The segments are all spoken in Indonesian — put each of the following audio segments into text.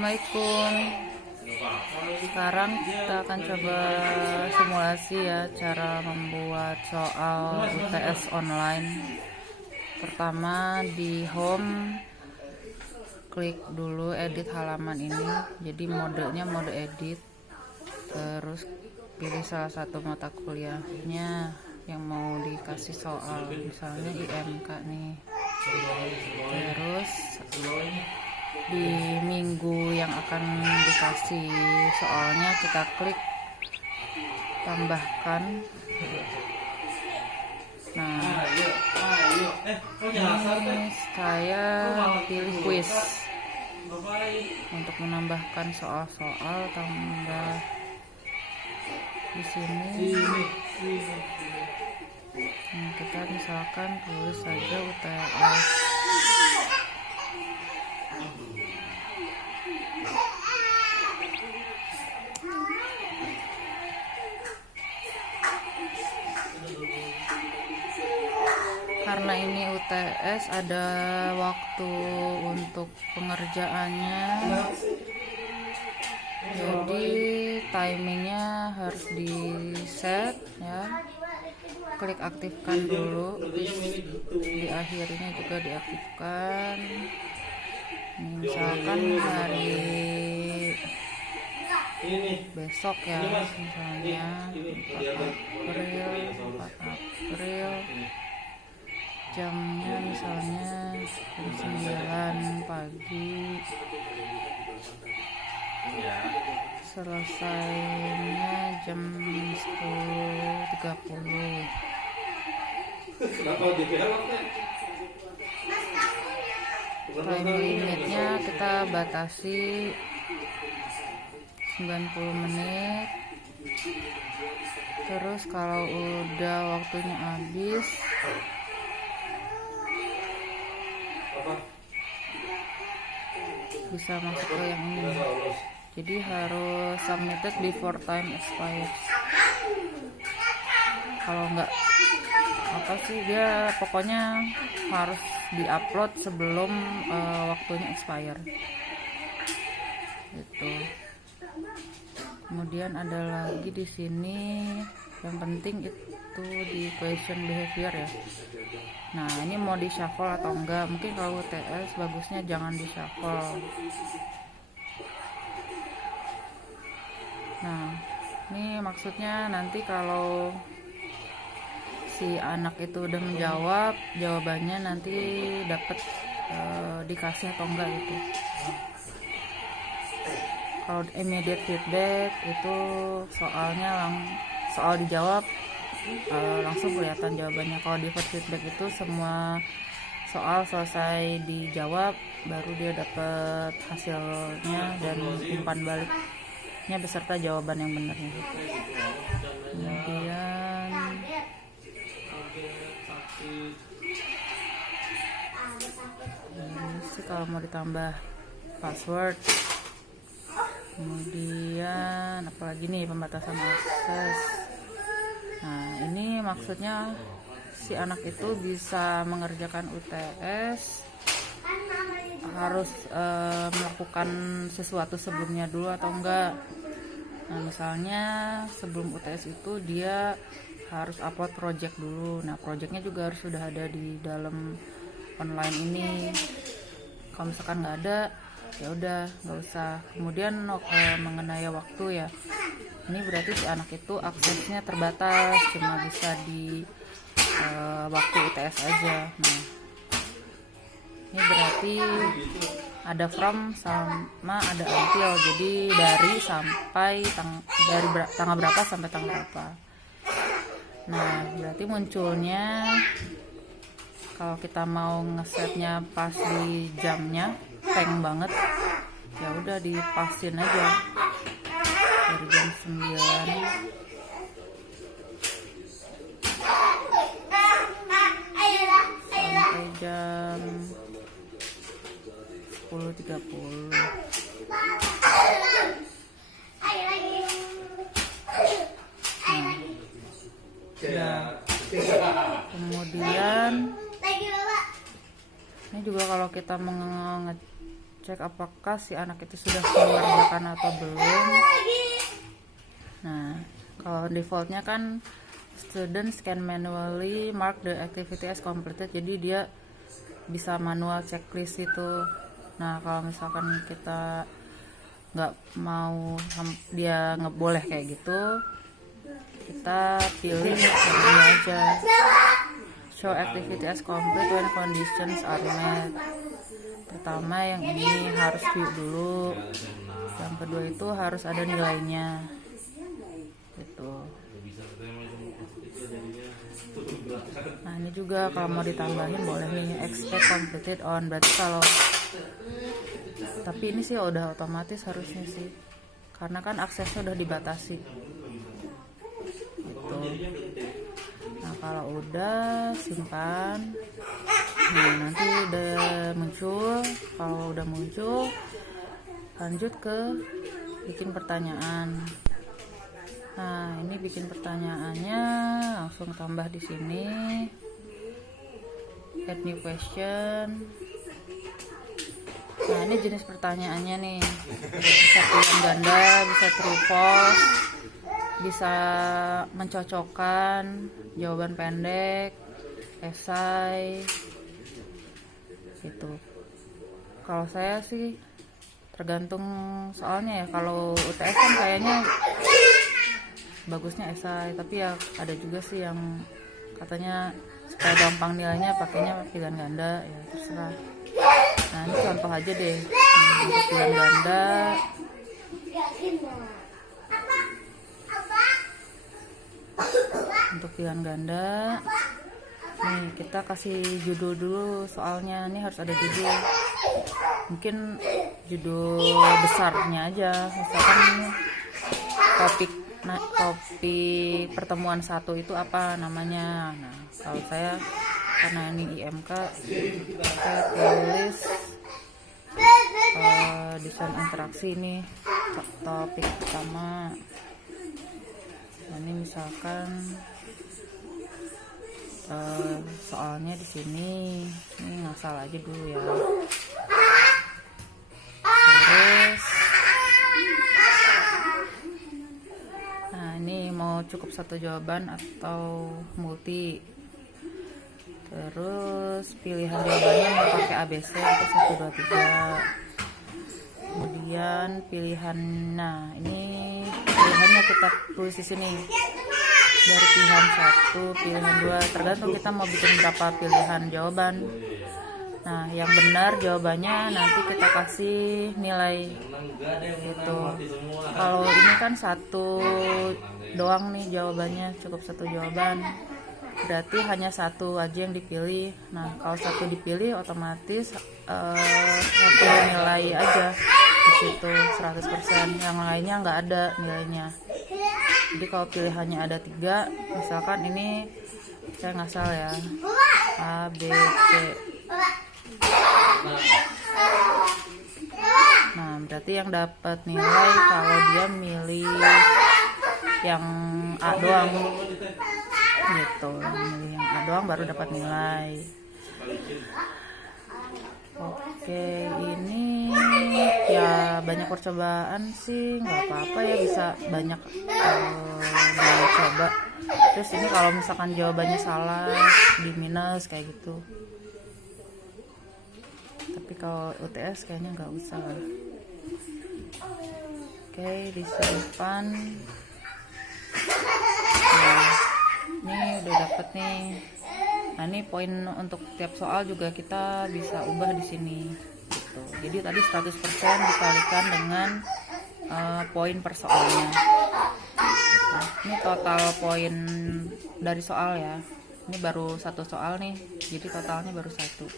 Assalamualaikum. Sekarang kita akan coba simulasi ya cara membuat soal UTS online. Pertama di home klik dulu edit halaman ini. Jadi modenya mode edit. Terus pilih salah satu mata kuliahnya yang mau dikasih soal, misalnya IMK nih. Terus di minggu yang akan dikasih soalnya kita klik tambahkan. Nah, ini saya pilih quiz untuk menambahkan soal-soal. Tambah di sini. Nah, kita misalkan tulis saja UTS. Karena ini UTS ada waktu untuk pengerjaannya, jadi timingnya harus di set ya. Klik aktifkan dulu, di akhirnya juga diaktifkan. Misalkan hari besok ya, misalnya 4 April, jamnya misalnya jam 9 pagi, selesainya jam 10.30. Time limitnya kita batasi 90 menit. Terus kalau udah waktunya habis, bisa masuk ke yang ini. Jadi harus submitted before time expires. Kalau enggak, apa sih, dia pokoknya harus diupload sebelum waktunya expire gitu. Kemudian ada lagi di sini yang penting itu di question behavior ya. Nah, ini mau di shuffle atau enggak. Mungkin kalau UTS bagusnya jangan di shuffle. Nah, ini maksudnya nanti kalau si anak itu udah menjawab, jawabannya nanti dapat dikasih atau enggak gitu. Kalau immediate feedback itu soalnya soal dijawab langsung kelihatan jawabannya. Kalau default feedback itu semua soal selesai dijawab baru dia dapat hasilnya dan umpan baliknya beserta jawaban yang benarnya. Kemudian ini sih kalau mau ditambah password. Kemudian apalagi nih, pembatasan akses. Nah, ini maksudnya si anak itu bisa mengerjakan UTS harus melakukan sesuatu sebelumnya dulu atau enggak. Nah, misalnya sebelum UTS itu dia harus upload project dulu. Nah, projectnya juga harus sudah ada di dalam online ini. Kalau misalkan nggak ada, ya udah nggak usah. Kemudian mengenai waktu ya, ini berarti si anak itu aksesnya terbatas, cuma bisa di waktu UTS aja. Nah, ini berarti ada from sama ada until, jadi dari sampai dari tanggal berapa sampai tanggal berapa. Nah, berarti munculnya kalau kita mau ngesetnya pas di jamnya peng banget, ya udah dipasin aja dari jam 9 sampai jam 10.30. Kemudian ini juga kalau kita cek apakah si anak itu sudah mengerjakan atau belum. Nah, kalau defaultnya kan students can manually mark the activity as completed, jadi dia bisa manual checklist itu. Nah, kalau misalkan kita nggak mau dia nggak boleh kayak gitu, kita pilih ini aja, show activity as complete when conditions are met. Pertama yang ini harus view dulu, yang kedua itu harus ada nilainya gitu. Nah, ini juga kalau mau ditambahin boleh nih, expect completed on, berarti kalau, tapi ini sih udah otomatis harusnya sih, karena kan aksesnya udah dibatasi gitu. Nah, kalau udah simpan. Nah, nanti udah muncul, kalau udah muncul lanjut ke bikin pertanyaan. Nah, ini bikin pertanyaannya langsung tambah di sini, add new question. Nah, ini jenis pertanyaannya nih, bisa pilihan ganda, bisa true false, bisa mencocokkan, jawaban pendek, esai gitu. Kalau saya sih tergantung soalnya ya, kalau UTS kan kayaknya bagusnya esai, tapi ya ada juga sih yang katanya supaya gampang nilainya pakainya pilihan ganda, ya terserah. Nah, ini contoh aja deh. Untuk pilihan ganda, nih kita kasih judul dulu soalnya, ini harus ada judul, mungkin judul besarnya aja, misalkan topik pertemuan 1 itu apa namanya. Nah, kalau saya karena ini IMK, saya tulis desain interaksi, ini topik pertama. Nah, ini misalkan soalnya di sini, ini ngasal aja dulu ya. Terus, nah ini mau cukup satu jawaban atau multi. Terus pilihan jawabannya mau pakai ABC atau 1, 2, 3. Kemudian pilihan, nah ini pilihannya kita tulis di sini. Dari pilihan 1, pilihan 2, tergantung kita mau bikin berapa pilihan jawaban. Nah, yang benar jawabannya nanti kita kasih nilai gitu. Kalau ini kan 1 doang nih jawabannya, cukup 1 jawaban, berarti hanya 1 aja yang dipilih. Nah, kalau 1 dipilih otomatis satu nilai aja di situ 100%, yang lainnya nggak ada nilainya. Jadi kalau pilihannya ada 3, misalkan ini saya ngasal ya, A, B, C. Nah, berarti yang dapat nilai kalau dia milih yang A doang gitu, milih yang A doang baru dapat nilai. Oke, ini ya banyak percobaan sih, nggak apa-apa ya, bisa banyak dicoba. Terus ini kalau misalkan jawabannya salah di minus kayak gitu, tapi kalau UTS kayaknya nggak usah. Oke, disimpan. Nah, ini udah dapet nih. Nah, ini poin untuk tiap soal juga kita bisa ubah di sini gitu. Jadi tadi 100% dikalikan dengan poin per soalnya gitu. Ini total poin dari soal ya, ini baru 1 soal nih, jadi totalnya baru 1.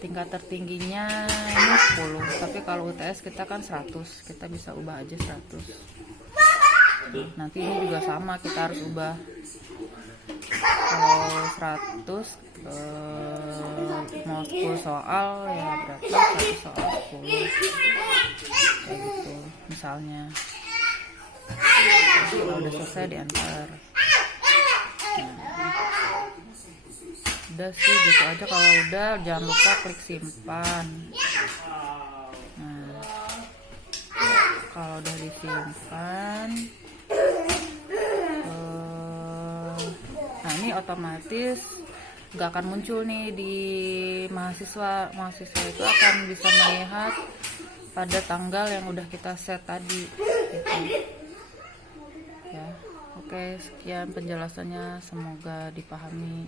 Tingkat tertingginya ini 10, tapi kalau UTS kita kan 100, kita bisa ubah aja 100. Nanti ini juga sama, kita harus ubah. Kalau 100 mau 10 soal ya berarti 1 soal 10 kayak gitu misalnya. Kalau udah selesai di enter. Nah, udah sih gitu aja. Kalau udah jangan lupa klik simpan. Kalau udah disimpan, nah ini otomatis nggak akan muncul nih di mahasiswa itu akan bisa melihat pada tanggal yang udah kita set tadi gitu. Ya, oke, sekian penjelasannya, semoga dipahami.